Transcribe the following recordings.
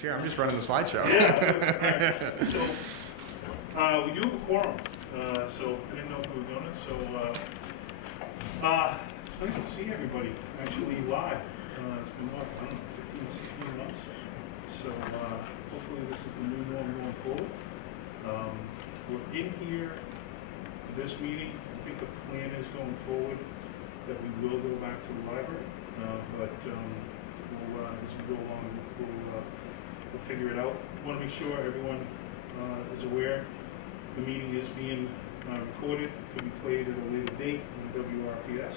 Chair, I'm just running the slideshow. Yeah. So, we do have a quorum, so I didn't know if we were doing it, so, it's nice to see everybody actually live. It's been, what, I don't know, 15, 16 months. So, hopefully this is the new norm going forward. We're in here for this meeting. I think the plan is going forward that we will go back to the library, but we'll, as we go along, we'll figure it out. Want to make sure everyone is aware the meeting is being recorded, could be played at a later date on the WRPS.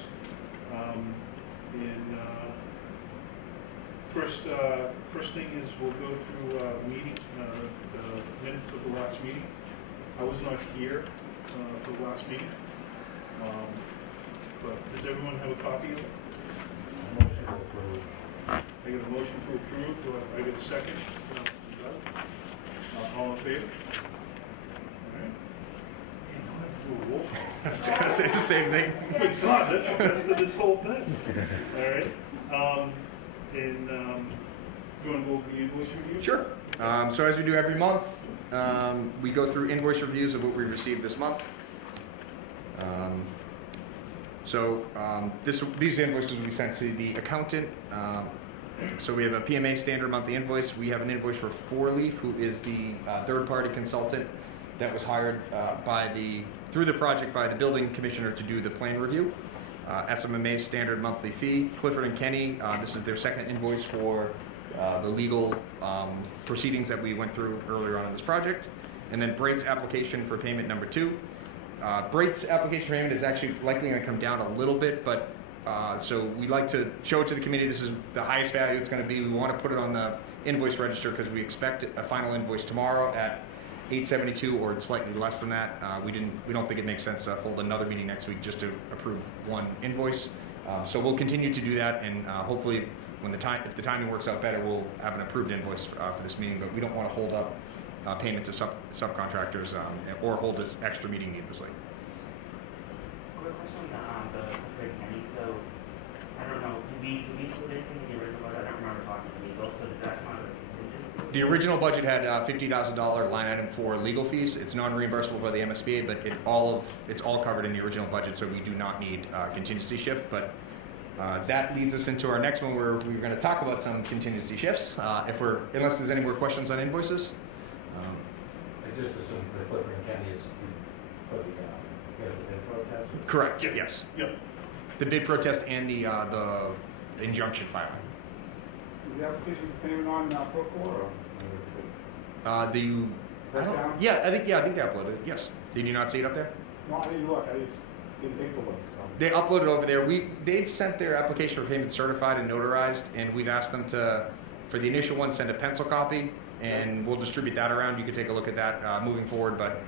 First thing is we'll go through the meeting, the minutes of the last meeting. I was not here for the last meeting, but does everyone have a copy of it? Motion to approve. I get a motion to approve. Do I get a second? All in favor? All right. You don't have to do a roll call. I was going to say the same thing. Oh my God, that's the best of this whole thing. All right. You want to go over the invoice review? Sure. So as we do every month, we go through invoice reviews of what we've received this month. These invoices will be sent to the accountant. So we have a PMA standard monthly invoice. We have an invoice for Four Leaf, who is the third-party consultant that was hired through the project by the building commissioner to do the plan review. SMMA standard monthly fee. Clifford and Kenny, this is their second invoice for the legal proceedings that we went through earlier on in this project. And then Brait's application for payment number 2. Brait's application for payment is actually likely going to come down a little bit, but so we like to show it to the committee. This is the highest value it's going to be. We want to put it on the invoice register because we expect a final invoice tomorrow at $872 or slightly less than that. We don't think it makes sense to hold another meeting next week just to approve one invoice. So we'll continue to do that, and hopefully, if the timing works out better, we'll have an approved invoice for this meeting. But we don't want to hold up payment to subcontractors or hold this extra meeting needlessly. Quick question on the Craig Kenny. So I don't know, did we include anything in the original budget? I don't remember talking to legal. So does that come out of the contingency? The original budget had $50,000 line item for legal fees. It's non-reimbursable by the MSBA, but it's all covered in the original budget, so we do not need contingency shift. But that leads us into our next one, where we're going to talk about some contingency shifts. Unless there's any more questions on invoices. I just assume the Clifford and Kenny is for the bid protest? Correct. Yes. Yep. The bid protest and the injunction filing. Is the application for payment on Procore or? I think they uploaded it. Yes. Did you not see it up there? No, I didn't look. I just didn't take the look. So. They uploaded over there. They've sent their application for payment certified and notarized, and we've asked them to, for the initial one, send a pencil copy, and we'll distribute that around. You can take a look at that moving forward, but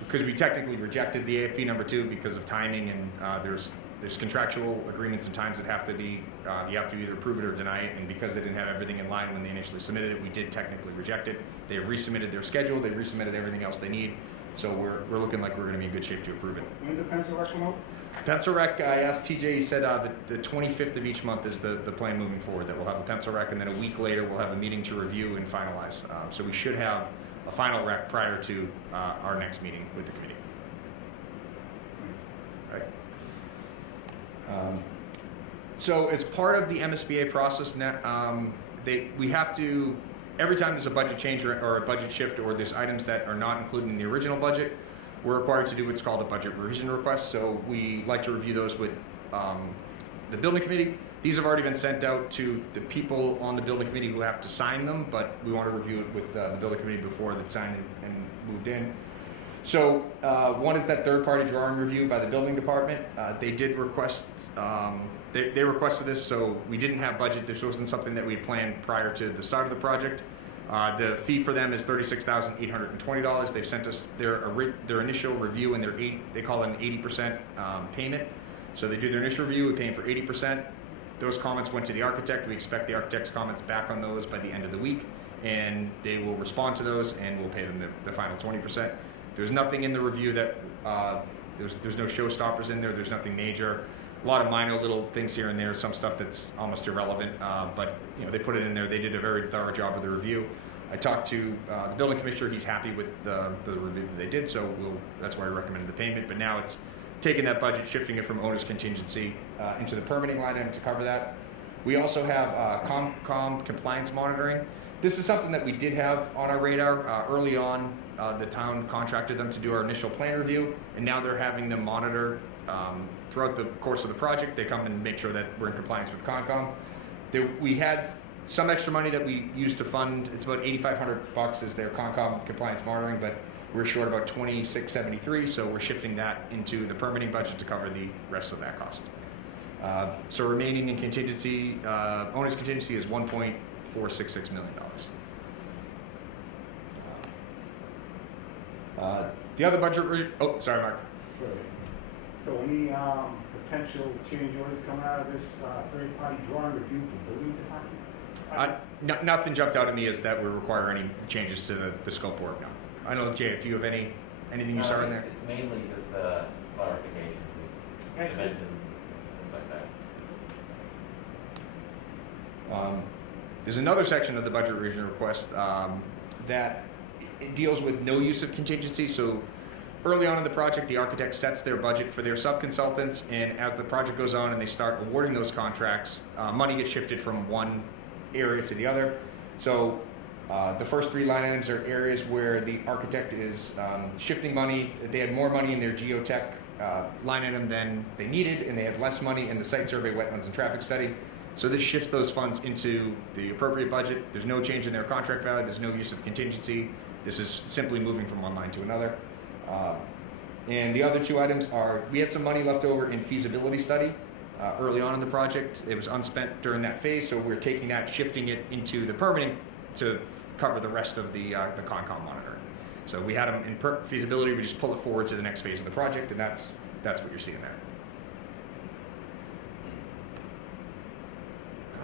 because we technically rejected the AFP number 2 because of timing, and there's contractual agreements and times that have to be, you have to either approve it or deny it, and because they didn't have everything in line when they initially submitted it, we did technically reject it. They've resubmitted their schedule, they've resubmitted everything else they need, so we're looking like we're going to be in good shape to approve it. When's the pencil election out? Pencil rec, I asked TJ, he said the 25th of each month is the plan moving forward, that we'll have a pencil rec, and then a week later we'll have a meeting to review and finalize. So we should have a final rec prior to our next meeting with the committee. Right. So as part of the MSBA process, we have to, every time there's a budget change or a budget shift, or there's items that are not included in the original budget, we're required to do what's called a budget revision request. So we like to review those with the building committee. These have already been sent out to the people on the building committee who have to sign them, but we want to review it with the building committee before it's signed and moved in. So one is that third-party drawing review by the building department. They did request, they requested this, so we didn't have budget. This wasn't something that we had planned prior to the start of the project. The fee for them is $36,820. They've sent us their initial review, and they call it an 80% payment. So they do their initial review, we pay them for 80%. Those comments went to the architect. We expect the architect's comments back on those by the end of the week, and they will respond to those, and we'll pay them the final 20%. There's nothing in the review that, there's no showstoppers in there, there's nothing major. A lot of minor little things here and there, some stuff that's almost irrelevant, but they put it in there. They did a very thorough job of the review. I talked to the building commissioner. He's happy with the review that they did, so that's why I recommended the payment. But now it's taking that budget, shifting it from owner's contingency into the permitting line item to cover that. We also have compliance monitoring. This is something that we did have on our radar early on. The town contracted them to do our initial plan review, and now they're having them monitor throughout the course of the project. They come and make sure that we're in compliance with Concom. We had some extra money that we used to fund. It's about $8,500 is their Concom compliance monitoring, but we're short about $2,673, so we're shifting that into the permitting budget to cover the rest of that cost. So remaining in contingency, owner's contingency is $1.466 million. The other budget, oh, sorry, Mark. Sure. So any potential change orders coming out of this third-party drawing review for building department? Nothing jumped out at me as that would require any changes to the scope of work now. I don't know, Jay, if you have anything you saw in there? It's mainly just clarification, dimensions, things like that. There's another section of the budget revision request that it deals with no use of contingency. So early on in the project, the architect sets their budget for their subconsultants, and as the project goes on and they start awarding those contracts, money gets shifted from one area to the other. So the first three line items are areas where the architect is shifting money. They had more money in their geotech line item than they needed, and they had less money in the site survey, wetlands, and traffic study. So this shifts those funds into the appropriate budget. There's no change in their contract value. There's no use of contingency. This is simply moving from one line to another. And the other two items are, we had some money left over in feasibility study early on in the project. It was unspent during that phase, so we're taking that, shifting it into the permitting to cover the rest of the Concom monitoring. So we had them in feasibility. We just pull it forward to the next phase of the project, and that's what you're seeing there.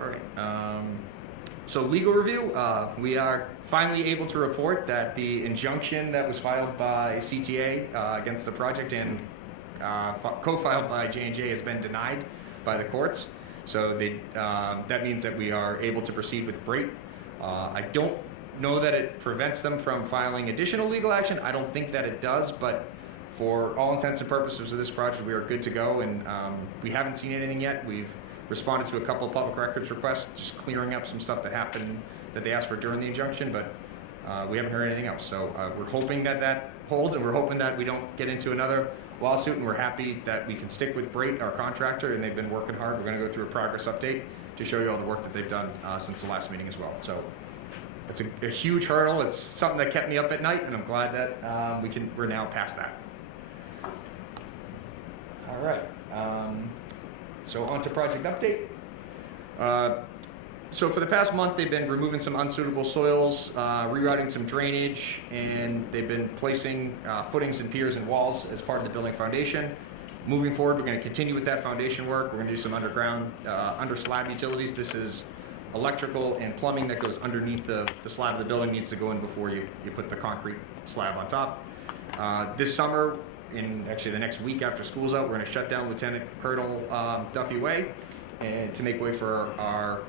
All right. So legal review, we are finally able to report that the injunction that was filed by CTA against the project and co-filed by J&J has been denied by the courts. So that means that we are able to proceed with Brate. I don't know that it prevents them from filing additional legal action. I don't think that it does, but for all intents and purposes of this project, we are good to go, and we haven't seen anything yet. We've responded to a couple of public records requests, just clearing up some stuff that happened that they asked for during the injunction, but we haven't heard anything else. So we're hoping that that holds, and we're hoping that we don't get into another lawsuit, and we're happy that we can stick with Brate, our contractor, and they've been working hard. We're going to go through a progress update to show you all the work that they've done since the last meeting as well. So it's a huge hurdle. It's something that kept me up at night, and I'm glad that we're now past that. All right. So on to project update. So for the past month, they've been removing some unsuitable soils, rerouting some drainage, and they've been placing footings and piers and walls as part of the building foundation. Moving forward, we're going to continue with that foundation work. We're going to do some underground, under slab utilities. This is electrical and plumbing that goes underneath the slab of the building, needs to go in before you put the concrete slab on top. This summer, in actually the next week after school's out, we're going to shut down Lieutenant Colonel Duffy Way and to make way for our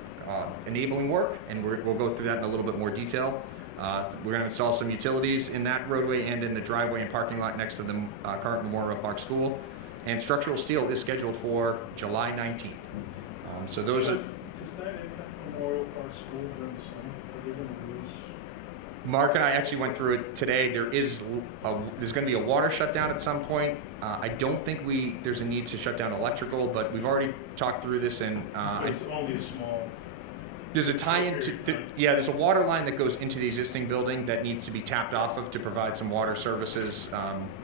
enabling work, and we'll go through that in a little bit more detail. We're going to install some utilities in that roadway and in the driveway and parking lot next to the current Memorial Park School, and structural steel is scheduled for July 19th. So those are... Does that impact Memorial Park School during the summer? Are they going to lose? Mark and I actually went through it today. There's going to be a water shutdown at some point. I don't think there's a need to shut down electrical, but we've already talked through this, and It's only a small. there's a tie-in to there's a water line that goes into the existing building that needs to be tapped off of to provide some water services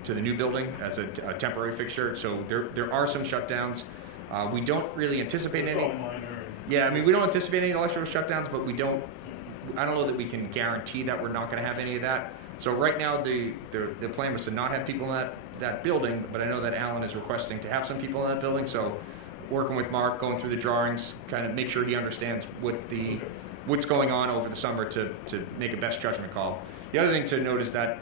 to the new building as a temporary fixture. So there are some shutdowns. We don't really anticipate It's any. all minor. Yeah, I mean, we don't anticipate any electrical shutdowns, but I don't know that we can guarantee that we're not going to have any of that. So right now, the plan was to not have people in that building, but I know that Alan is requesting to have some people in that building. So working with Mark, going through the drawings, kind of make sure he understands what's going on over the summer to make a best judgment call. The other thing to note is that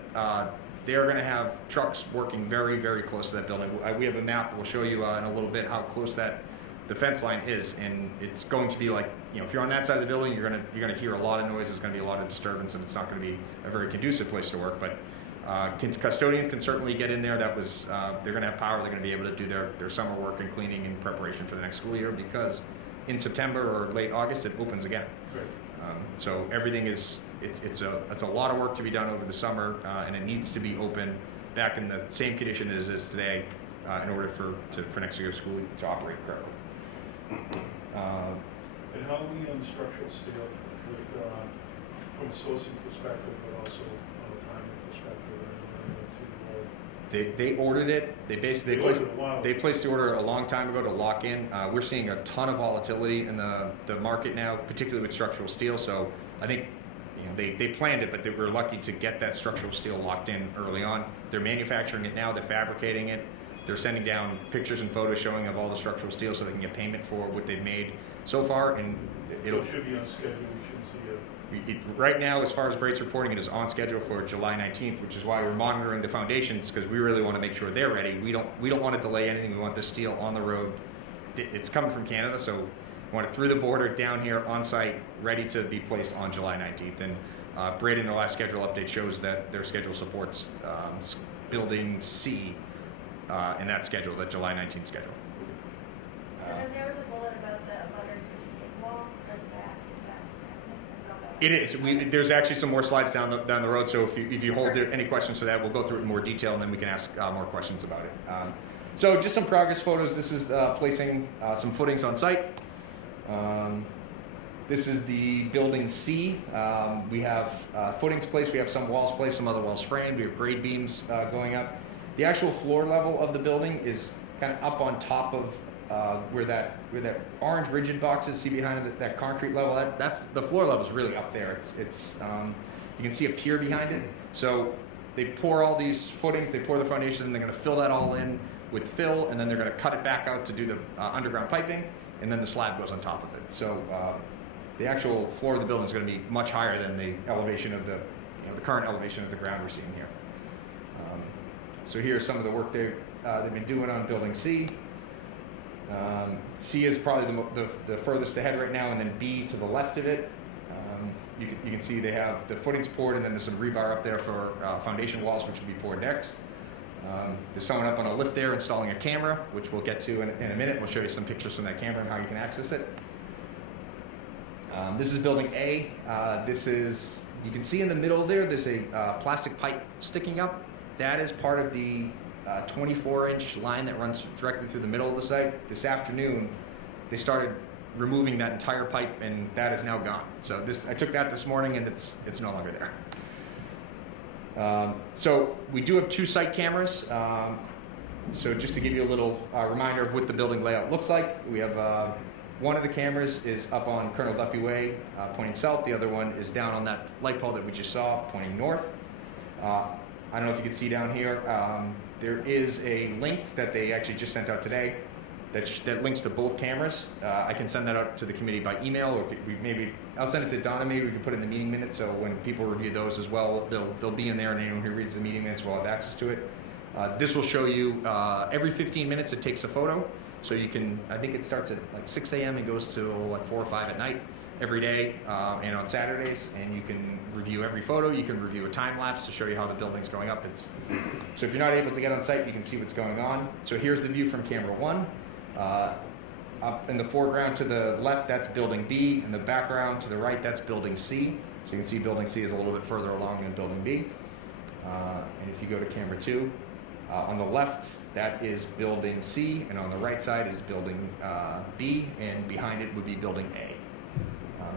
they are going to have trucks working very, very close to that building. We have a map. We'll show you in a little bit how close that the fence line is, and it's going to be like, you know, if you're on that side of the building, you're gonna hear a lot of noise. There's gonna be a lot of disturbance, and it's not gonna be a very conducive place to work. But custodians can certainly get in there. That was they're gonna have power. They're gonna be able to do their summer work and cleaning in preparation for the next school year, because in September or late August it opens again. Great. So everything is it's a lot of work to be done over the summer, and it needs to be open back in the same condition as it is today, in order for next year's school to operate correctly. And how are we on the structural steel, with, from a sourcing perspective, but also on a timing perspective? They ordered it. They basically They ordered it a while they ago. placed the order a long time ago to lock in. We're seeing a ton of volatility in the market now, particularly with structural steel. So I think, you know, they planned it, but they were lucky to get that structural steel locked in early on. They're manufacturing it now. They're fabricating it. They're sending down pictures and photos showing of all the structural steel so they can get payment for what they've made so far, and So it should be on schedule, we shouldn't see right now, as far as Brait's reporting, it is on schedule for July 19th, which is why we're monitoring the foundations, because we really want to make sure they're ready. We don't want to delay anything. We want the steel on the road. It's coming from Canada, so we want it through the border, down here, on site, ready to be placed on July 19th. And Brait in their last schedule update shows that their schedule supports building C in that schedule, that July 19th schedule. And then there was a bullet about the abutters strategic wall, like that, is that happening? I saw that. It is. There's actually some more slides down the road, so if you hold any questions for that, we'll go through it in more detail, and then we can ask more questions about it. So just some progress photos. This is placing some footings on site. This is the building C. We have footings placed. We have some walls placed, some other walls framed. We have grade beams going up. The actual floor level of the building is kind of up on top of where that orange rigid box is. See behind it, that concrete level. The floor level is really up there. It's you can see a pier behind it. So they pour all these footings. They pour the foundation, and they're going to fill that all in with fill, and then they're going to cut it back out to do the underground piping, and then the slab goes on top of it. So the actual floor of the building is going to be much higher than the elevation of the current elevation of the ground we're seeing here. So here's some of the work they've been doing on building C. C is probably the furthest ahead right now, and then B to the left of it. You can see they have the footings poured, and then there's some rebar up there for foundation walls, which will be poured next. There's someone up on a lift there installing a camera, which we'll get to in a minute. We'll show you some pictures from that camera and how you can access it. This is building A. You can see in the middle there's a plastic pipe sticking up. That is part of the 24-inch line that runs directly through the middle of the site. This afternoon, they started removing that entire pipe, and that is now gone. So I took that this morning, and it's no longer there. So we do have 2 site cameras. So just to give you a little reminder of what the building layout looks like, we have one of the cameras is up on Colonel Duffy Way, pointing south. The other one is down on that light pole that we just saw, pointing north. I don't know if you can see down here. There is a link that they actually just sent out today that links to both cameras. I can send that out to the committee by email, or I'll send it to Donna. Maybe we can put it in the meeting minutes, so when people review those as well, they'll be in there, and anyone who reads the meeting minutes will have access to it. This will show you every 15 minutes it takes a photo. So you can, I think it starts at like 6 a.m. and goes to like 4 or 5 at night every day, and on Saturdays, and you can review every photo. You can review a time lapse to show you how the building's going up. So if you're not able to get on site, you can see what's going on. So here's the view from camera 1. Up in the foreground to the left, that's building B. In the background to the right, that's building C. So you can see building C is a little bit further along than building B. And if you go to camera 2, on the left, that is building C, and on the right side is building B, and behind it would be building A.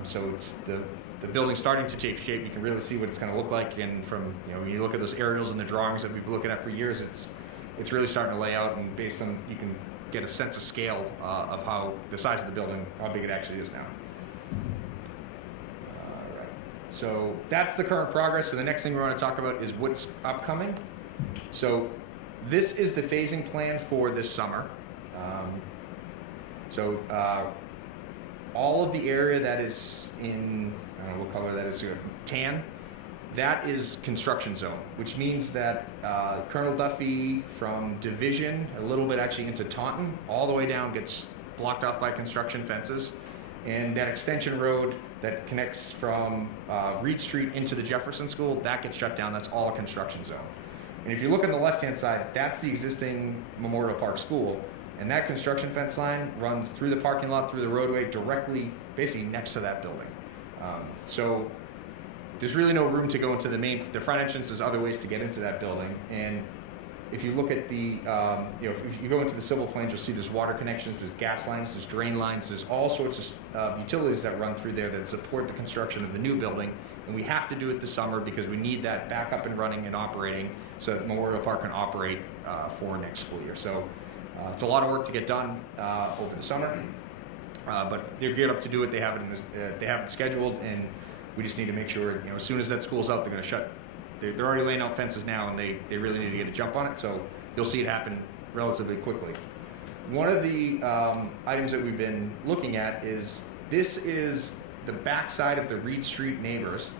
So it's the building's starting to take shape. You can really see what it's going to look like, and from when you look at those aerials and the drawings that we've been looking at for years, it's really starting to lay out, and based on you can get a sense of scale of how the size of the building, how big it actually is now. All right. So that's the current progress. So the next thing we want to talk about is what's upcoming. So this is the phasing plan for this summer. All of the area that is in, I don't know what color that is, tan, that is construction zone, which means that Colonel Duffy from Division, a little bit actually into Taunton, all the way down gets blocked off by construction fences. And that extension road that connects from Reed Street into the Jefferson School, that gets shut down. That's all a construction zone. And if you look on the left-hand side, that's the existing Memorial Park School. And that construction fence line runs through the parking lot, through the roadway, directly, basically next to that building. So there's really no room to go into the front entrance. There's other ways to get into that building. And if you look at the, if you go into the civil plans, you'll see there's water connections, there's gas lines, there's drain lines, there's all sorts of utilities that run through there that support the construction of the new building. And we have to do it this summer because we need that back up and running and operating so that Memorial Park can operate for next school year. So it's a lot of work to get done over the summer, but they're geared up to do it. They have it scheduled, and we just need to make sure, as soon as that school's out, they're going to shut. They're already laying out fences now, and they really need to get a jump on it. So you'll see it happen relatively quickly. One of the items that we've been looking at is this is the backside of the Reed Street neighbors.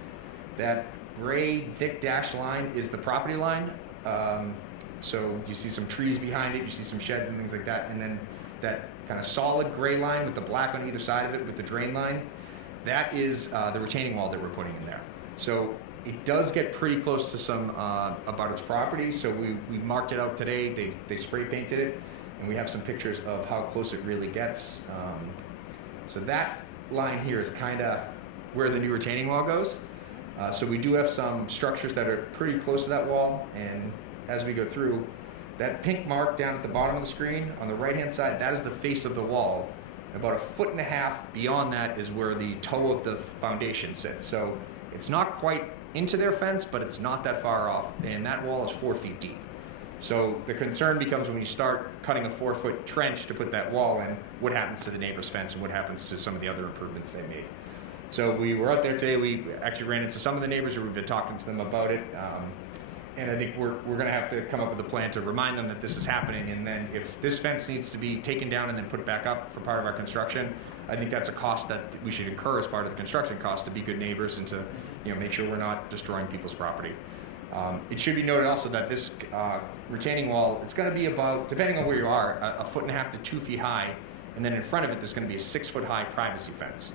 That gray thick dashed line is the property line. So you see some trees behind it, you see some sheds and things like that, and then that kind of solid gray line with the black on either side of it with the drain line, that is the retaining wall that we're putting in there. So it does get pretty close to some abutters property, so we marked it out today. They spray painted it, and we have some pictures of how close it really gets. So that line here is kind of where the new retaining wall goes. So we do have some structures that are pretty close to that wall, and as we go through, that pink mark down at the bottom of the screen on the right-hand side, that is the face of the wall. About 1.5 feet beyond that is where the toe of the foundation sits. So it's not quite into their fence, but it's not that far off, and that wall is 4 feet deep. So the concern becomes when you start cutting a 4-foot trench to put that wall in, what happens to the neighbor's fence and what happens to some of the other improvements they made. So we were out there today. We actually ran into some of the neighbors, or we've been talking to them about it. And I think we're going to have to come up with a plan to remind them that this is happening. And then if this fence needs to be taken down and then put back up for part of our construction, I think that's a cost that we should incur as part of the construction cost to be good neighbors and to make sure we're not destroying people's property. It should be noted also that this retaining wall, it's going to be about, depending on where you are, 1.5 feet to 2 feet high. And then in front of it, there's going to be a 6-foot high privacy fence.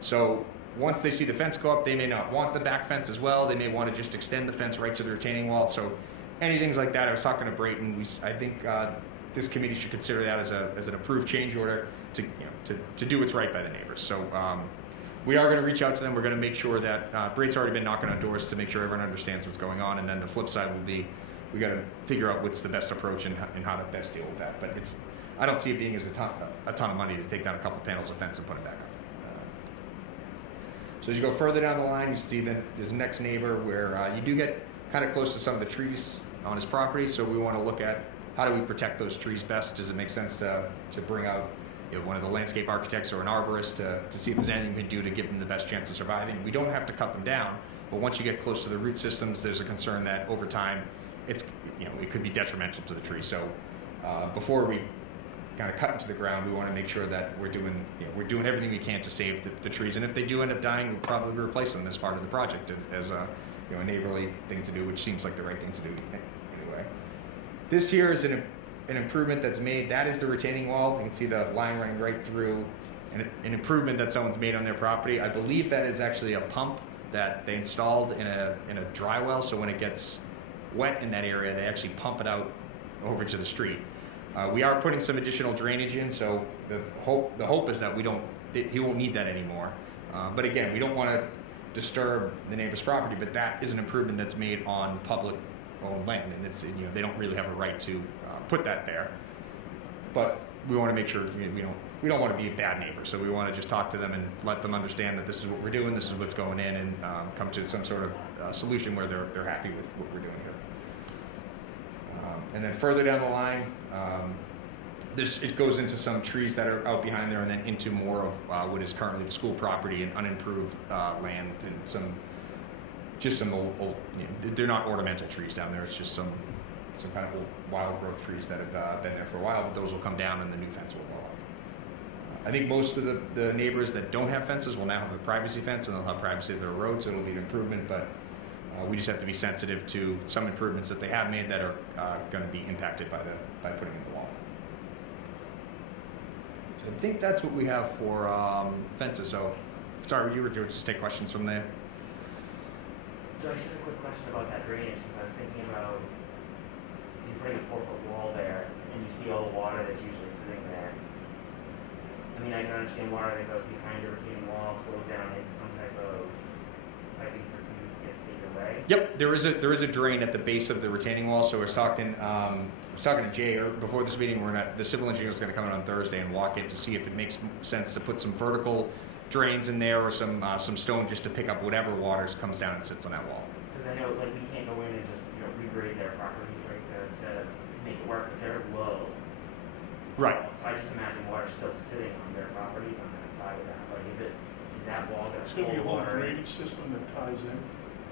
So once they see the fence go up, they may not want the back fence as well. They may want to just extend the fence right to the retaining wall. So anything like that, I was talking to Brayton. I think this committee should consider that as an approved change order to do what's right by the neighbors. So we are going to reach out to them. We're going to make sure that Brayton's already been knocking on doors to make sure everyone understands what's going on. And then the flip side will be we got to figure out what's the best approach and how to best deal with that. But I don't see it being as a ton of money to take down a couple panels of fence and put it back up. So as you go further down the line, you see that there's next neighbor where you do get kind of close to some of the trees on his property. So we want to look at how do we protect those trees best? Does it make sense to bring out one of the landscape architects or an arborist to see if there's anything we can do to give them the best chance of surviving? We don't have to cut them down, but once you get close to the root systems, there's a concern that over time it could be detrimental to the tree. So before we kind of cut into the ground, we want to make sure that we're doing everything we can to save the trees. And if they do end up dying, we'll probably replace them as part of the project as a neighborly thing to do, which seems like the right thing to do anyway. This here is an improvement that's made. That is the retaining wall. You can see the line running right through. An improvement that someone's made on their property. I believe that is actually a pump that they installed in a dry well. So when it gets wet in that area, they actually pump it out over to the street. We are putting some additional drainage in, so the hope is that he won't need that anymore. But again, we don't want to disturb the neighbor's property, but that is an improvement that's made on public-owned land, and they don't really have a right to put that there. But we want to make sure we don't want to be a bad neighbor, so we want to just talk to them and let them understand that this is what we're doing, this is what's going in, and come to some sort of solution where they're happy with what we're doing here. And then further down the line, it goes into some trees that are out behind there, and then into more of what is currently the school property and unimproved land, and some old they're not ornamental trees down there. It's just some kind of old wild growth trees that have been there for a while, but those will come down and the new fence will go up. I think most of the neighbors that don't have fences will now have a privacy fence, and they'll have privacy of their road, so it'll be an improvement, but we just have to be sensitive to some improvements that they have made that are going to be impacted by putting in the wall. So I think that's what we have for fences, so, sorry, you were doing, just take questions from there. Joe, just a quick question about that drainage, because I was thinking about, you bring a 4-foot wall there, and you see all the water that's usually sitting there. I mean, I can understand water that goes behind a retaining wall, flows down into some type of piping system to get taken away. Yep, there is a drain at the base of the retaining wall, so I was talking to Jay before this meeting, the civil engineer is gonna come in on Thursday and walk it to see if it makes sense to put some vertical drains in there or some stone just to pick up whatever waters comes down and sits on that wall. Because I know, like, we can't go in and just, regrade their properties, right, to make it work, but they're low. Right. So I just imagine water still sitting on their properties on that side of that, like, is that wall It's gonna gonna be a hold whole water? drainage system that ties in.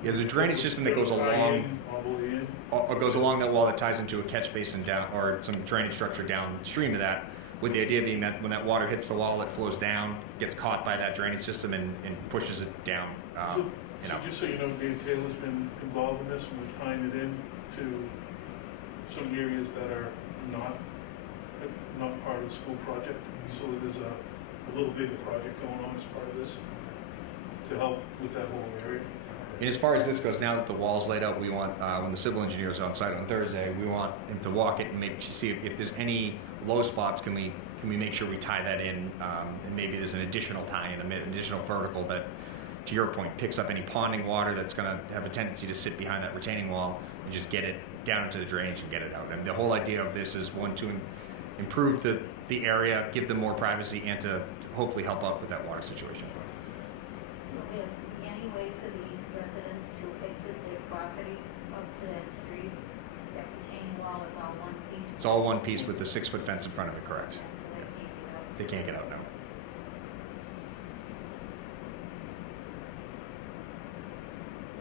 Yeah, there's a drainage system that goes Tie along, in, all the way in. or goes along that wall that ties into a catch basin down, or some drainage structure downstream of that, with the idea being that when that water hits the wall, it flows down, gets caught by that drainage system and pushes it down, So, you so know. just so you know, Dave Taylor's been involved in this, and we're tying it in to some areas that are not part of the school project. So there's a little bigger project going on as part of this to help with that whole area. And as far as this goes, now that the wall's laid out, we want, when the civil engineer's on site on Thursday, we want him to walk it and maybe see if there's any low spots, can we make sure we tie that in, and maybe there's an additional tie-in, an additional vertical that, to your point, picks up any ponding water that's gonna have a tendency to sit behind that retaining wall and just get it down into the drainage and get it out. And the whole idea of this is, one, to improve the area, give them more privacy, and to hopefully help out with that water situation. Will there be any way for these residents to exit their property up to that street? That retaining wall is all one piece? It's all one piece with the 6-foot fence in front of it, correct? So they can't get out? They can't get out now.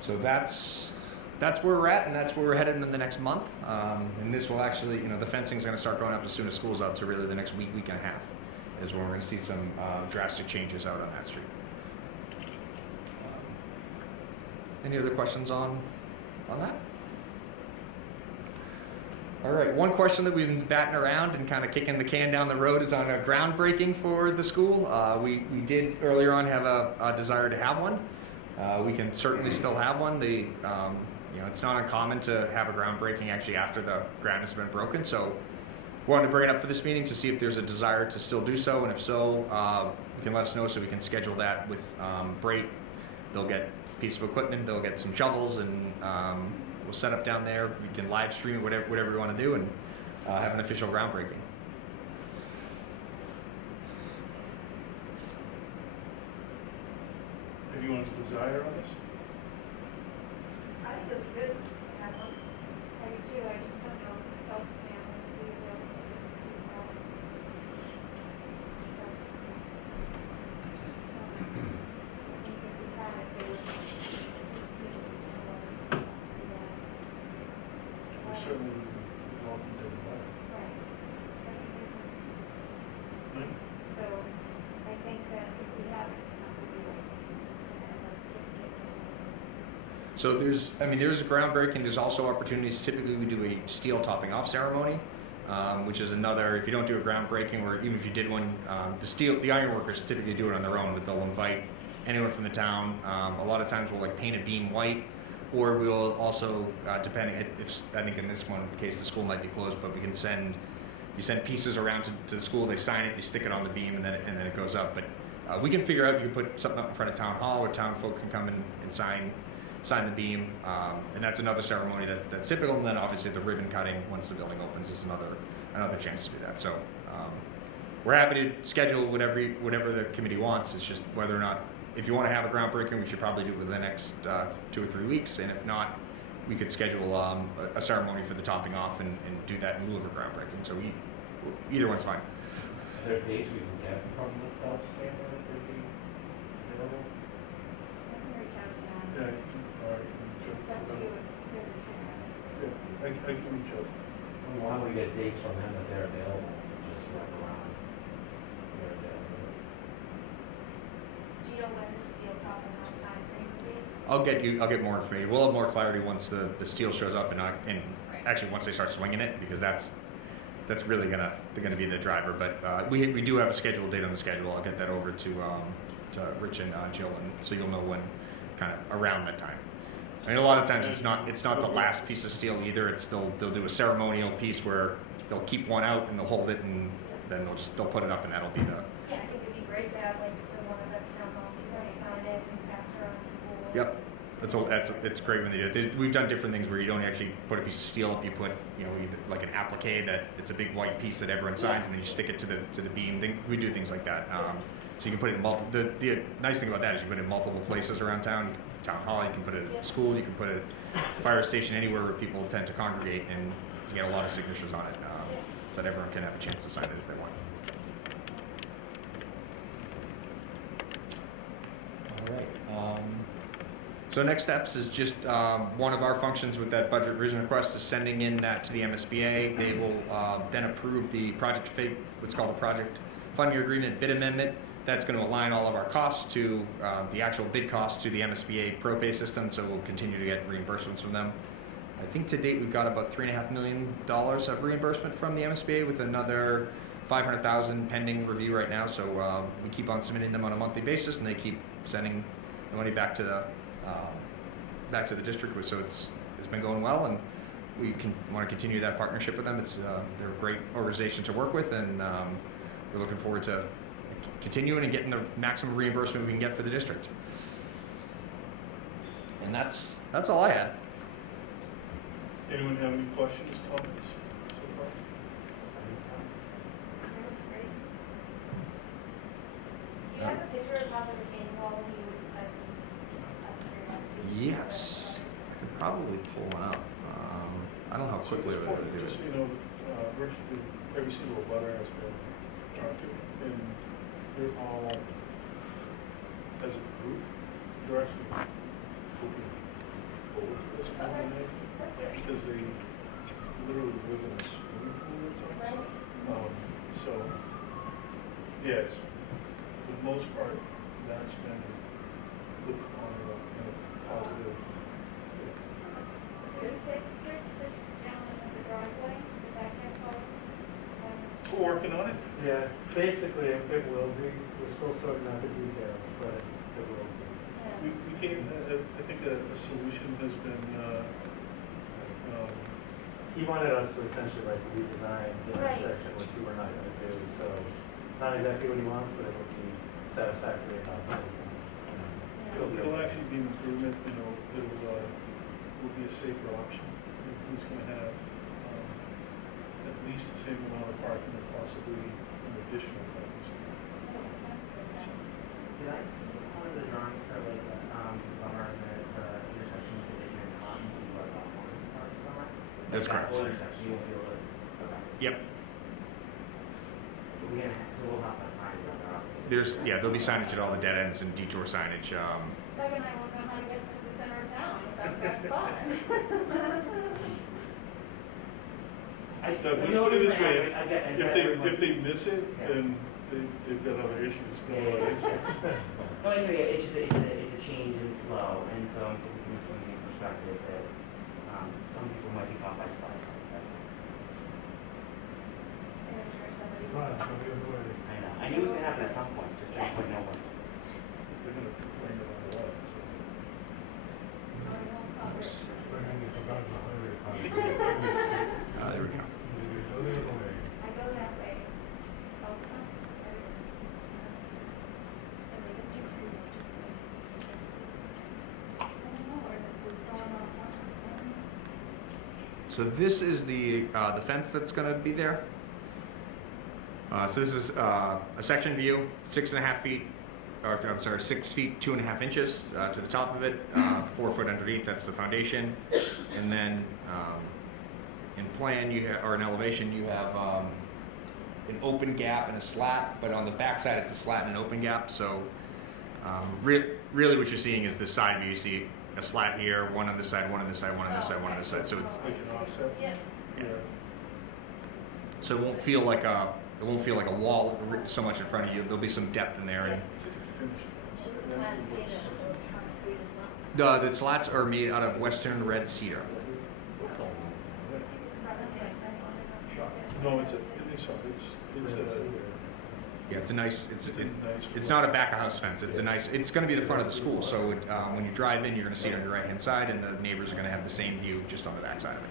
So that's where we're at, and that's where we're headed in the next month. And this will actually, the fencing's going to start going up as soon as school's out. So really, the next week and a half is when we're going to see some drastic changes out on that street. Any other questions on that? All right, one question that we've been batting around and kind of kicking the can down the road is on a groundbreaking for the school. We did earlier on have a desire to have one. We can certainly still have one. It's not uncommon to have a groundbreaking actually after the ground has been broken. So we wanted to bring it up for this meeting to see if there's a desire to still do so, and if so, you can let us know so we can schedule that with Brait. They'll get a piece of equipment, they'll get some shovels, and we'll set up down there. We can live stream it, whatever we want to do, and have an official groundbreaking. Anyone's desire on this? I think it would be good to have one. I do too, I just don't know if Phelps family would be available to I think if we had it, they would at least be able to show us how to do that. We certainly welcome to that. Right. Right? So I think that if we have it, it's not going to be like, So there's a groundbreaking. There's also opportunities. Typically, we do a steel topping off ceremony, which is another. If you don't do a groundbreaking, or even if you did one, the ironworkers typically do it on their own, but they'll invite anyone from the town. A lot of times, we'll paint a beam white, or we will also, depending if I think in this one case the school might be closed, but we can send pieces around to the school. They sign it, you stick it on the beam, and then it goes up. But we can figure out. You can put something up in front of town hall, where town folk can come and sign the beam, and that's another ceremony that's typical. And then obviously the ribbon cutting once the building opens is another chance to do that. So we're happy to schedule whatever the committee wants. It's just whether or not, if you want to have a groundbreaking, we should probably do it within the next 2 or 3 weeks, and if not, we could schedule a ceremony for the topping off and do that in lieu of a groundbreaking. So either one's fine. Are there days we can get from the Phelps family that they'd be available? I can reach out to them. Yeah, all right. It's up to you if you're the chair. Yeah, I can reach out. Why don't we get dates from them that they're available, just work around their availability. Do you know when the steel topping off time frame will be? I'll get more information. We'll have more clarity once the steel shows up, and actually once they start swinging it, because that's that's really they're gonna be the driver. But we do have a scheduled date on the schedule. I'll get that over to Rich and Jill, and so you'll know when, kind of around that time. I mean, a lot of times it's not the last piece of steel either. It's they'll do a ceremonial piece where they'll keep one out and they'll hold it, and then they'll put it up, and that'll be the. Yeah, I think it'd be great to have like the one at the town hall, people can sign it and pass it around the schools. Yep. It's great when they do it. We've done different things where you don't actually put a piece of steel up. You put, either like an applique that it's a big white piece that everyone signs, and then you stick it to the beam. We do things like that. So you can put it in the nice thing about that is you put it in multiple places around town. Town hall, you can put it at school, you can put it at fire station, anywhere where people tend to congregate, and you get a lot of signatures on it, so that everyone can have a chance to sign it if they want. All right. So next steps is just one of our functions with that budget revision request is sending in that to the MSBA. They will then approve the what's called a project funding agreement bid amendment. That's going to align all of our costs to the actual bid costs to the MSBA ProPay system, so we'll continue to get reimbursements from them. I think to date we've got about $3.5 million of reimbursement from the MSBA, with another $500,000 pending review right now. So we keep on submitting them on a monthly basis, and they keep sending the money back to the district. So it's been going well, and we want to continue that partnership with them. They're a great organization to work with, and we're looking forward to continuing and getting the maximum reimbursement we can get for the district. And that's all I had. Anyone have any questions, comments so far? That was great. Do you have a picture of how the retaining wall will be, just out of curiosity? Yes, I could probably pull one up. I don't know how quickly So we're going to do just, it. you know, virtually every single butter has been talked to, and they're all, as a group, they're actually looking forward to this kind of thing, because they literally live in a swimming pool at times. So, yes, for the most part, that's been looked upon in a positive. It's good fix, Rich, the gentleman with the driveway, the back that's all. We're working on it. Yeah, basically it will be. We're still sorting out the details, but it will be. We came, I think a solution has been, He wanted us to essentially like redesign the Right. intersection, which we were not going to do. So it's not exactly what he wants, but it will be satisfactory enough. that we can, it'll actually be an improvement, will be a safer option. Who's gonna have, at least the same amount of parking and possibly an additional parking space. Did I see one of the drawings for like the summer, the intersection with Division and Cotton, you were about one part of the summer? That's Like correct. that whole intersection, you won't be able to, okay. Yep. So we'll have to sign it on there, obviously. There'll be signage at all the dead ends and detour signage. Doug and I will know how to get to the center of town, that's fun. Doug, let's You know, put it this I way, get if they miss it, then they've got other issues going on. No, I hear you. It's just it's a change in flow, and so I'm thinking from the perspective that some people might be caught by surprise. That's all. And I'm sure somebody Well, will. it's gonna be a good idea. I know. I knew it was gonna happen at some point. Just didn't quite know when. They're gonna complain about a lot, so. there we go. I go that way all the time. And they don't do food. I don't know, or is it food going off? I don't know. So this is the fence that's going to be there. So this is a section view, 6.5 feet, or I'm sorry, 6 feet 2.5 inches to the top of it, 4 foot underneath. That's the foundation, and then in plan or in elevation you have an open gap and a slat, but on the back side it's a slat and an open gap. So really what you're seeing is the side view. You see a slat here, one on this side, one on this side, one on this side, one on this side. So it's, Like an offset? Yeah. Yeah. so it won't feel like a wall so much in front of you. There'll be some depth in there. And It's like a finished fence. This last data was concrete as well. the slats are made out of Western red cedar. No, it's a, Yeah, it's a nice, it's a nice. it's not a back of house fence. It's a nice, it's going to be the front of the school. So when you drive in, you're going to see it on your right hand side, and the neighbors are going to have the same view just on the back side of it.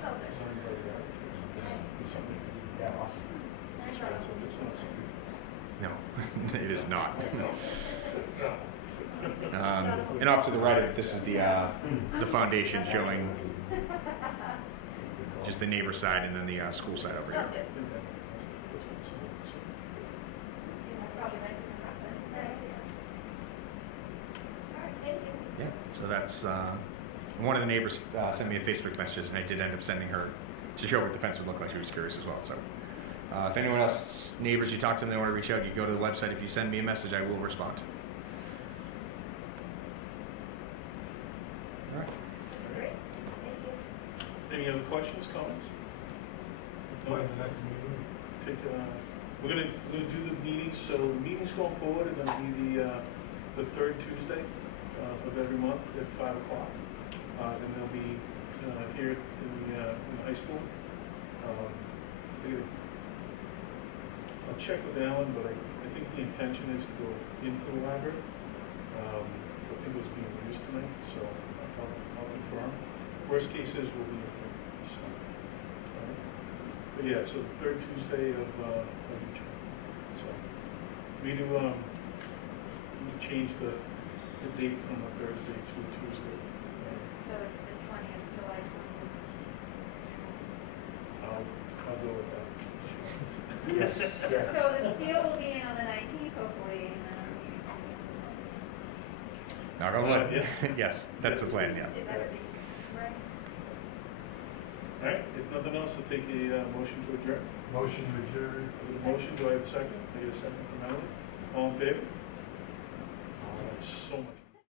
Yeah, awesome. It's not something. No, it is not. And off to the right of it, this is the foundation showing just the neighbor side and then the school side over here. That's probably nice in the front, but all right, thank you. Yeah, so that's one of the neighbors sent me a Facebook message, and I did end up sending her to show what the fence would look like. She was curious as well. So if anyone else, neighbors, you talk to them, they want to reach out, you go to the website. If you send me a message, I will respond. All right. That's great. Thank you. Any other questions, comments? If not, When's the next meeting? we're gonna do the meetings, so the meetings going forward are gonna be the third Tuesday of every month at 5 o'clock. And they'll be here in the high school. I'll check with Alan, but I think the intention is to go into the library. I think it was being used tonight, so I'll confirm. Worst case is we'll be in here. So, all right. But yeah, so the third Tuesday of each month. So we do we change the date from a Thursday to a Tuesday. So it's the 20th, July 20th. I'll go with that. Yes, yes. So the steel will be in on the 19th, hopefully, and then. Knock on wood. Yeah. Yes, that's the plan. Yeah. If that's right. All right, if nothing else, I'll take a motion to adjourn. Motion to adjourn. With a motion, do I have a second? I get a second from Emily. All in favor?